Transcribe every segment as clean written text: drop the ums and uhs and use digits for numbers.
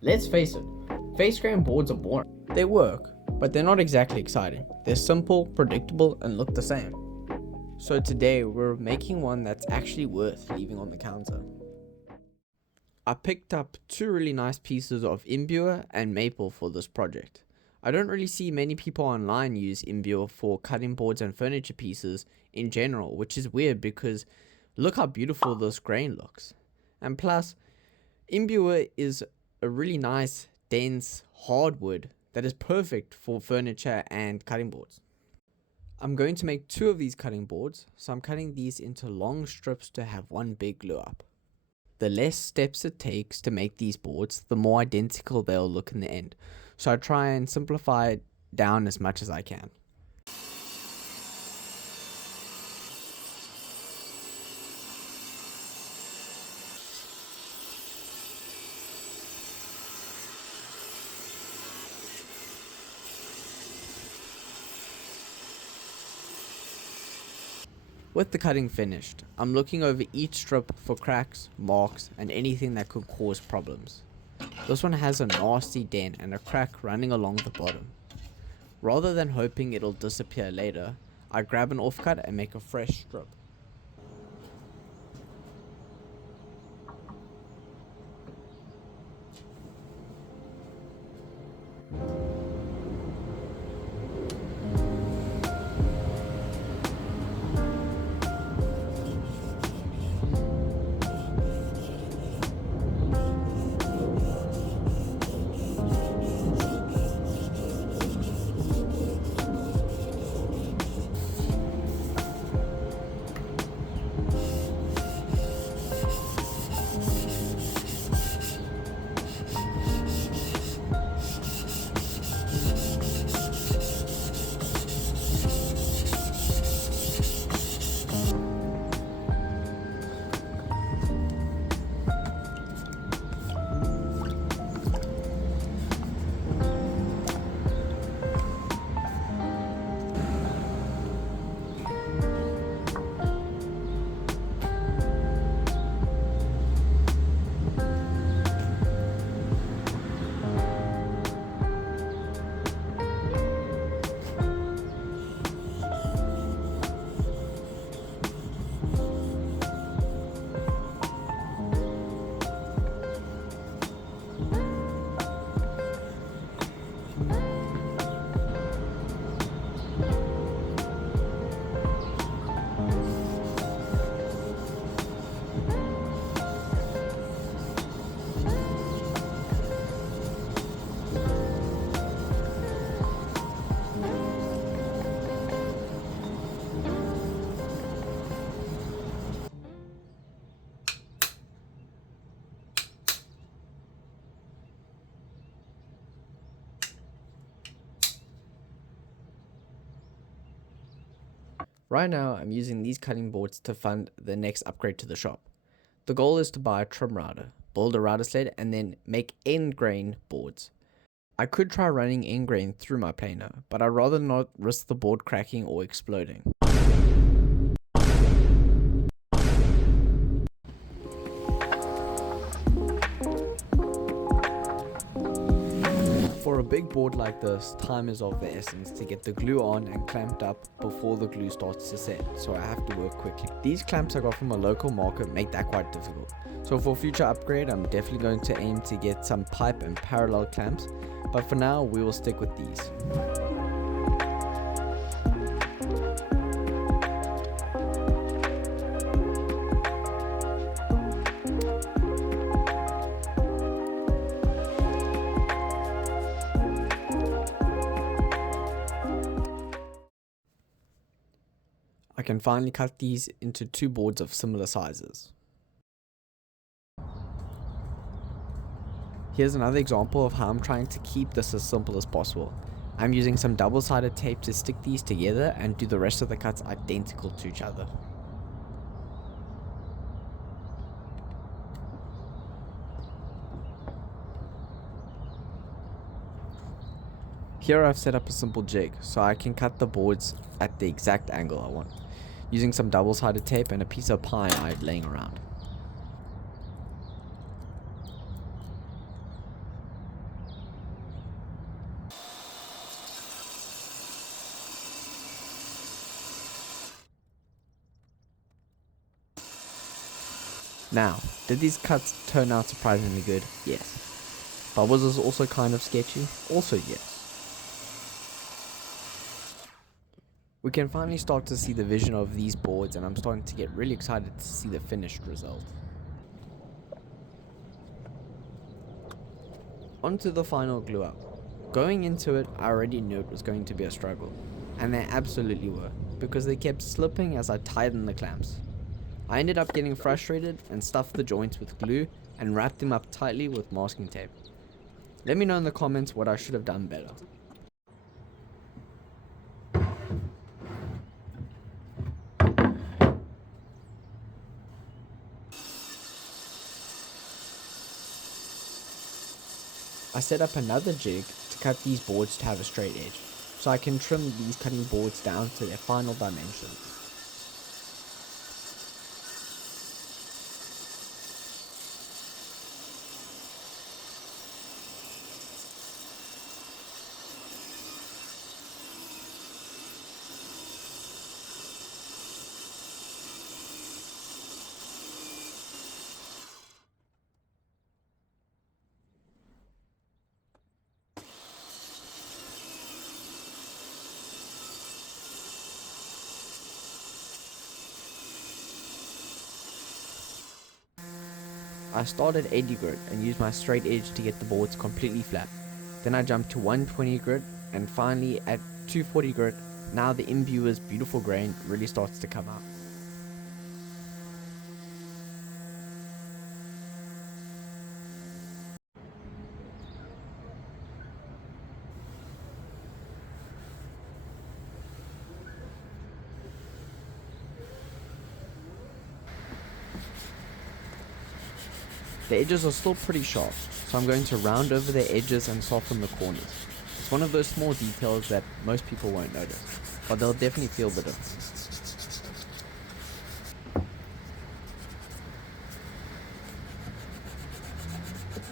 Let's face it, face grain boards are boring. They work, but they're not exactly exciting. They're simple, predictable, and look the same. So today we're making one that's actually worth leaving on the counter. I picked up two really nice pieces of Imbuia and Maple for this project. I don't really see many people online use Imbuia for cutting boards and furniture pieces in general, which is weird because look how beautiful this grain looks. And plus, Imbuia is a really nice, dense hardwood that is perfect for furniture and cutting boards. I'm going to make two of these cutting boards, so I'm cutting these into long strips to have one big glue up. The less steps it takes to make these boards, the more identical they'll look in the end. So I try and simplify it down as much as I can. With the cutting finished, I'm looking over each strip for cracks, marks, and anything that could cause problems. This one has a nasty dent and a crack running along the bottom. Rather than hoping it'll disappear later, I grab an offcut and make a fresh strip. Right now, I'm using these cutting boards to fund the next upgrade to the shop. The goal is to buy a trim router, build a router sled, and then make end grain boards. I could try running end grain through my planer, but I'd rather not risk the board cracking or exploding. For a big board like this, time is of the essence to get the glue on and clamped up before the glue starts to set, so I have to work quickly. These clamps I got from a local market make that quite difficult. So for future upgrade, I'm definitely going to aim to get some pipe and parallel clamps, but for now we will stick with these. I can finally cut these into two boards of similar sizes. Here's another example of how I'm trying to keep this as simple as possible. I'm using some double-sided tape to stick these together and do the rest of the cuts identical to each other. Here I've set up a simple jig so I can cut the boards at the exact angle I want, using some double-sided tape and a piece of pine I had laying around. Now, did these cuts turn out surprisingly good? Yes. But was this also kind of sketchy? Also yes. We can finally start to see the vision of these boards, and I'm starting to get really excited to see the finished result. Onto the final glue up. Going into it, I already knew it was going to be a struggle, and they absolutely were, because they kept slipping as I tightened the clamps. I ended up getting frustrated and stuffed the joints with glue and wrapped them up tightly with masking tape. Let me know in the comments what I should have done better. I set up another jig to cut these boards to have a straight edge, so I can trim these cutting boards down to their final dimensions. I started 80 grit and used my straight edge to get the boards completely flat. Then I jumped to 120 grit, and finally at 240 grit, now the Imbua's beautiful grain really starts to come out. The edges are still pretty sharp, so I'm going to round over the edges and soften the corners. It's one of those small details that most people won't notice, but they'll definitely feel the difference.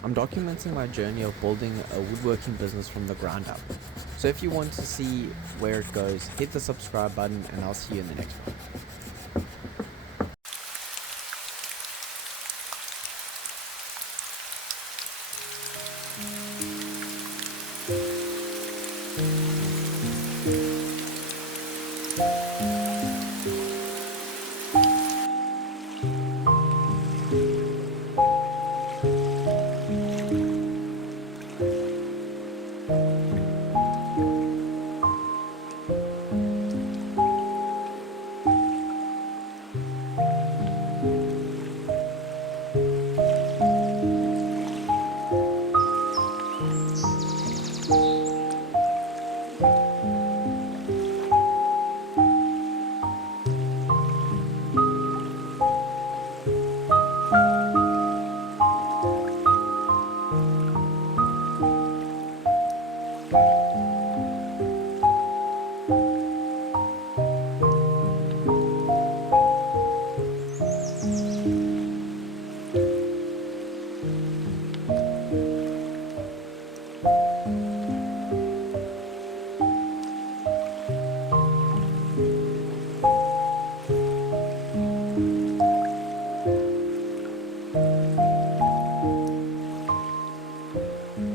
I'm documenting my journey of building a woodworking business from the ground up. So if you want to see where it goes, hit the subscribe button and I'll see you in the next one.